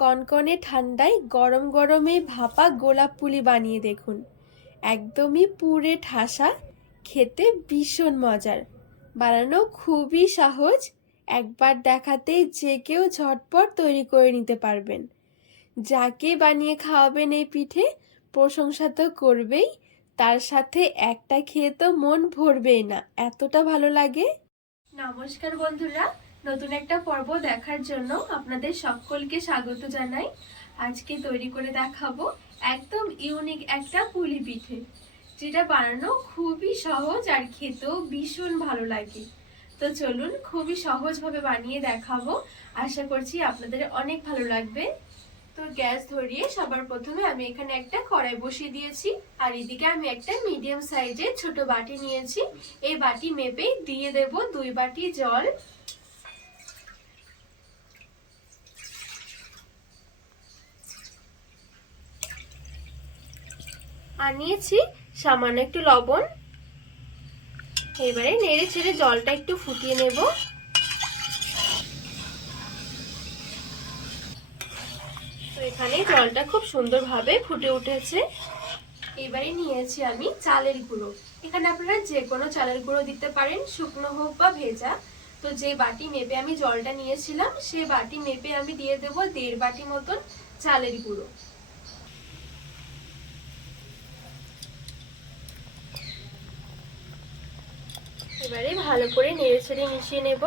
কনকনে ঠান্ডায় গরম গরমে ভাপা গোলাপ পুলি বানিয়ে দেখুন। একদমই পুরে ঠাসা, খেতে ভীষণ মজার। বানানো খুবই সহজ, একবার দেখাতেই যে কেউ ঝটপট তৈরি করে নিতে পারবেন। যাকে বানিয়ে খাওয়াবেন এই পিঠে, প্রশংসা তো করবেই, তার সাথে একটা খেয়ে তো মন ভরবেই না। এতটা ভালো লাগে? নমস্কার বন্ধুরা নতুন একটা পর্ব দেখার জন্য আপনাদের সকলকে স্বাগত জানাই। আজকে তৈরি করে দেখাবো একদম ইউনিক একটা পুলি পিঠে, যেটা বানানো খুবই সহজ আর খেতেও ভীষণ ভালো লাগে। তো চলুন খুবই সহজভাবে বানিয়ে দেখাবো। আশা করছি আপনাদের অনেক ভালো লাগবে। তো গ্যাস ধরিয়ে সবার প্রথমে আমি এখানে একটা কড়াই বসিয়ে দিয়েছি, আর এদিকে আমি একটা মিডিয়াম সাইজের ছোট বাটি নিয়েছি। এই বাটি মেপে দিয়ে দেব দুই বাটি জল আর নিয়েছি সামান্য একটু লবণ। এবারে নেড়ে ছেড়ে জলটা একটু ফুটিয়ে নেব। তো এখানে জলটা খুব সুন্দরভাবে ফুটে উঠেছে। এবারে নিয়েছি আমি চালের গুঁড়ো। এখানে আপনারা যে কোনো চালের গুঁড়ো দিতে পারেন, শুকনো হোক বা ভেজা। তো যে বাটি মেপে আমি জলটা নিয়েছিলাম সেই বাটি মেপে আমি দিয়ে দেব দেড় বাটি মতন চালের গুঁড়ো। এবারে ভালো করে নেড়ে ছেড়ে মিশিয়ে নেব।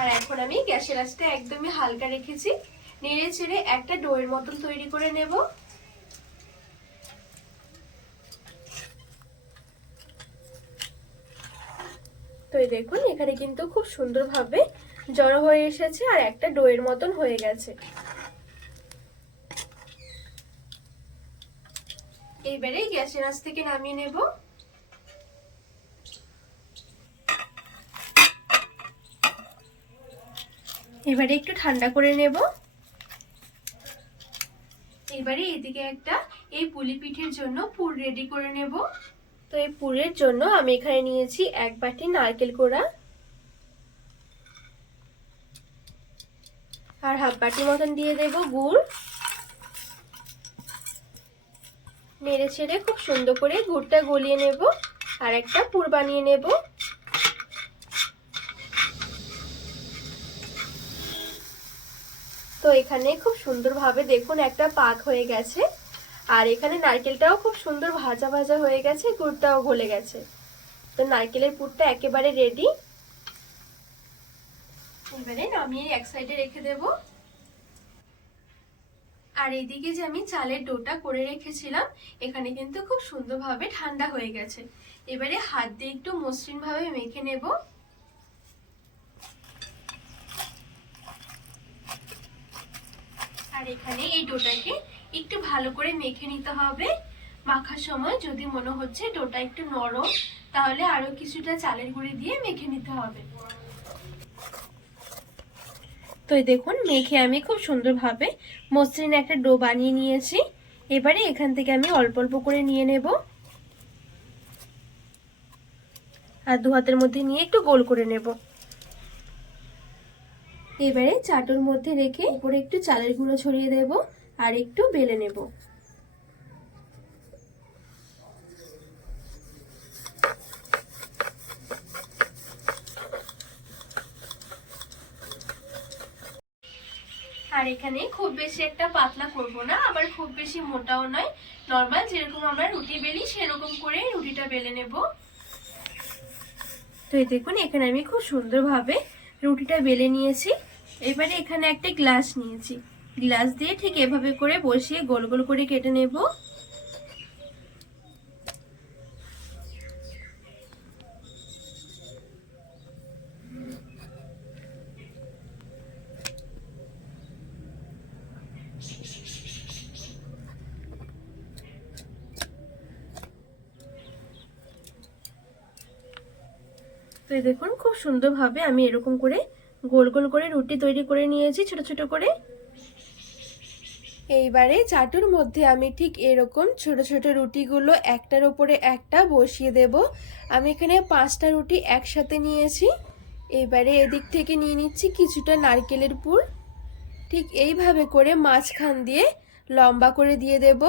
আর এখন আমি গ্যাসের আঁচটা একদমই হালকা রেখেছি। নেড়ে ছেড়ে একটা ডোয়ের মতন তৈরি করে নেব। তো এই দেখুন, এখানে কিন্তু খুব সুন্দরভাবে জড়ো হয়ে এসেছে আর একটা ডোয়ের মতন হয়ে গেছে। এবারে গ্যাসের আঁচ থেকে নামিয়ে নেব। এবারে একটু ঠান্ডা করে নেব। এবারে এদিকে একটা এই পুলি পিঠের জন্য পুর রেডি করে নেব। তো এই পুরের জন্য আমি এখানে নিয়েছি এক বাটি নারকেল কোড়া। আর হাফ বাটি মতন দিয়ে দেব গুড়। নেড়ে ছেড়ে খুব সুন্দর করে গুড়টা গলিয়ে নেব আর একটা পুর বানিয়ে নেব। তো এখানে খুব সুন্দরভাবে দেখুন একটা পাক হয়ে গেছে। আর এখানে নারকেলটাও খুব সুন্দর ভাজা ভাজা হয়ে গেছে, গুড়টাও গলে গেছে। তো নারকেলের পুরটা একেবারে রেডি এবারে নামিয়ে এক সাইডে রেখে দেবো। আর এইদিকে যে আমি চালের ডোটা করে রেখেছিলাম, এখানে কিন্তু খুব সুন্দরভাবে ঠান্ডা হয়ে গেছে। এবারে হাত দিয়ে একটু মসৃণ ভাবে মেখে নেব। আর এখানে এই ডোটাকে একটু ভালো করে মেখে নিতে হবে। মাখার সময় যদি মনে হচ্ছে ডোটা একটু নরম, তাহলে আরও কিছুটা চালের গুঁড়ি দিয়ে মেখে নিতে হবে। তো দেখুন, মেখে আমি খুব সুন্দরভাবে মসৃণ একটা ডো বানিয়ে নিয়েছি। এবারে এখান থেকে আমি অল্প অল্প করে নিয়ে নেব। আর দু হাতের মধ্যে নিয়ে একটু গোল করে নেব। এবারে চাটুর মধ্যে রেখে উপরে একটু চালের গুঁড়ো ছড়িয়ে দেব আর একটু বেলে নেব। এখানে খুব বেশি একটা পাতলা করব না, আবার খুব বেশি মোটাও নয়। নর্মাল যেরকম আমরা রুটি বেলি, সেরকম করে রুটিটা বেলে নেব। তো এই দেখুন, এখানে আমি খুব সুন্দরভাবে রুটিটা বেলে নিয়েছি। এবারে এখানে একটা গ্লাস নিয়েছি। গ্লাস দিয়ে ঠিক এভাবে করে বসিয়ে গোল গোল করে কেটে নেব। তো দেখুন, খুব সুন্দরভাবে আমি এরকম করে গোল গোল করে রুটি তৈরি করে নিয়েছি, ছোট ছোট করে। এইবারে চাটুর মধ্যে আমি ঠিক এরকম ছোট ছোট রুটিগুলো একটার ওপরে একটা বসিয়ে দেব। আমি এখানে পাঁচটা রুটি একসাথে নিয়েছি। এবারে এদিক থেকে নিয়ে নিচ্ছি কিছুটা নারকেলের পুর। ঠিক এইভাবে করে মাঝখান দিয়ে লম্বা করে দিয়ে দেব।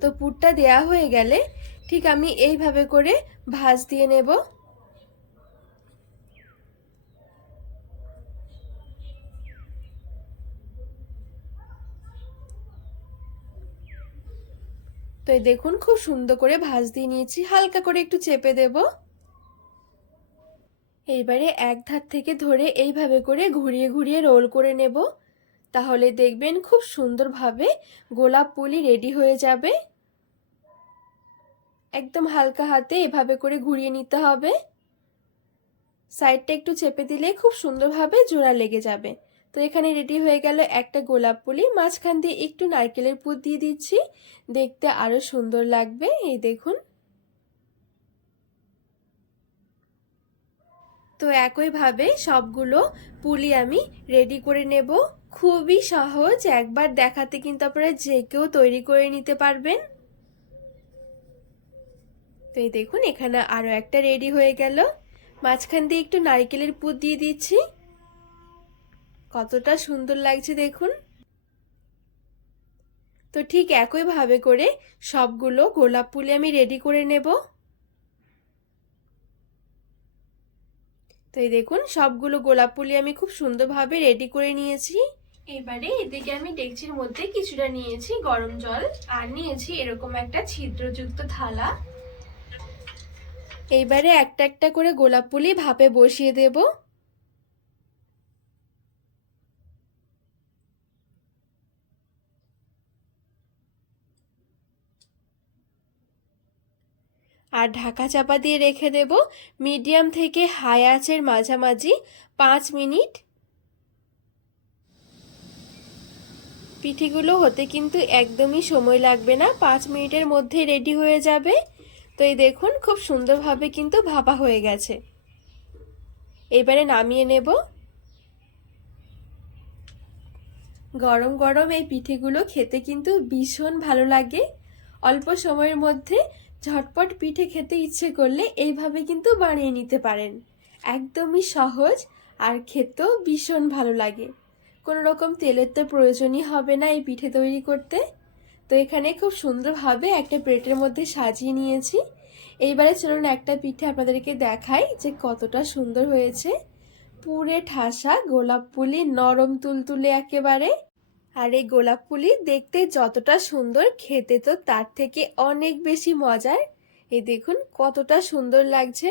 তো পুরটা দেয়া হয়ে গেলে ঠিক আমি এইভাবে করে ভাজ দিয়ে নেব। তো এই দেখুন, খুব সুন্দর করে ভাজ দিয়ে নিয়েছি। হালকা করে একটু চেপে দেব। এইবারে এক ধার থেকে ধরে এইভাবে করে ঘুরিয়ে ঘুরিয়ে রোল করে নেব। তাহলে দেখবেন খুব সুন্দরভাবে গোলাপ পুলি রেডি হয়ে যাবে। একদম হালকা হাতে এভাবে করে ঘুরিয়ে নিতে হবে। সাইডটা একটু চেপে দিলে খুব সুন্দরভাবে জোড়া লেগে যাবে। তো এখানে রেডি হয়ে গেল একটা গোলাপ পুলি মাঝখান দিয়ে একটু নারকেলের পুর দিয়ে দিচ্ছি। দেখতে আরও সুন্দর লাগবে, এই দেখুন। তো একইভাবে সবগুলো পুলি আমি রেডি করে নেব। খুবই সহজ, একবার দেখাতে কিন্তু আপনারা যে কেউ তৈরি করে নিতে পারবেন। তো এই দেখুন, এখানে আরও একটা রেডি হয়ে গেল। মাঝখান দিয়ে একটু নারকেলের পুর দিয়ে দিচ্ছি। কতটা সুন্দর লাগছে দেখুন। তো ঠিক একইভাবে করে সবগুলো গোলাপ ফুলে আমি রেডি করে নেব। তো এই দেখুন, সবগুলো গোলাপ ফুলি আমি খুব সুন্দরভাবে রেডি করে নিয়েছি। এবারে এদিকে আমি ডেকচির মধ্যে কিছুটা নিয়েছি গরম জল, আর নিয়েছি এরকম একটা ছিদ্রযুক্ত থালা। এইবারে একটা একটা করে গোলাপ ফুলি ভাপে বসিয়ে দেবো। আর ঢাকা চাপা দিয়ে রেখে দেব। মিডিয়াম থেকে হাই আঁচের মাঝামাঝি পাঁচ মিনিট। পিঠিগুলো হতে কিন্তু একদমই সময় লাগবে না। পাঁচ মিনিটের মধ্যে রেডি হয়ে যাবে। তো এই দেখুন, খুব সুন্দরভাবে কিন্তু ভাপা হয়ে গেছে। এবারে নামিয়ে নেব। গরম গরম এই পিঠেগুলো খেতে কিন্তু ভীষণ ভালো লাগে। অল্প সময়ের মধ্যে ঝটপট পিঠে খেতে ইচ্ছে করলে এইভাবে কিন্তু বানিয়ে নিতে পারেন। একদমই সহজ আর খেতেও ভীষণ ভালো লাগে। কোনো রকম তেলের তো প্রয়োজনই হবে না এই পিঠে তৈরি করতে। তো এখানে খুব সুন্দরভাবে একটা প্লেটের মধ্যে সাজিয়ে নিয়েছি। এইবারে চলুন একটা পিঠে আপনাদেরকে দেখাই যে কতটা সুন্দর হয়েছে। পুরে ঠাসা গোলাপ পুলি, নরম তুলতুলে একেবারে। আর এই গোলাপ ফুলি দেখতে যতটা সুন্দর, খেতে তো তার থেকে অনেক বেশি মজার। এই দেখুন কতটা সুন্দর লাগছে।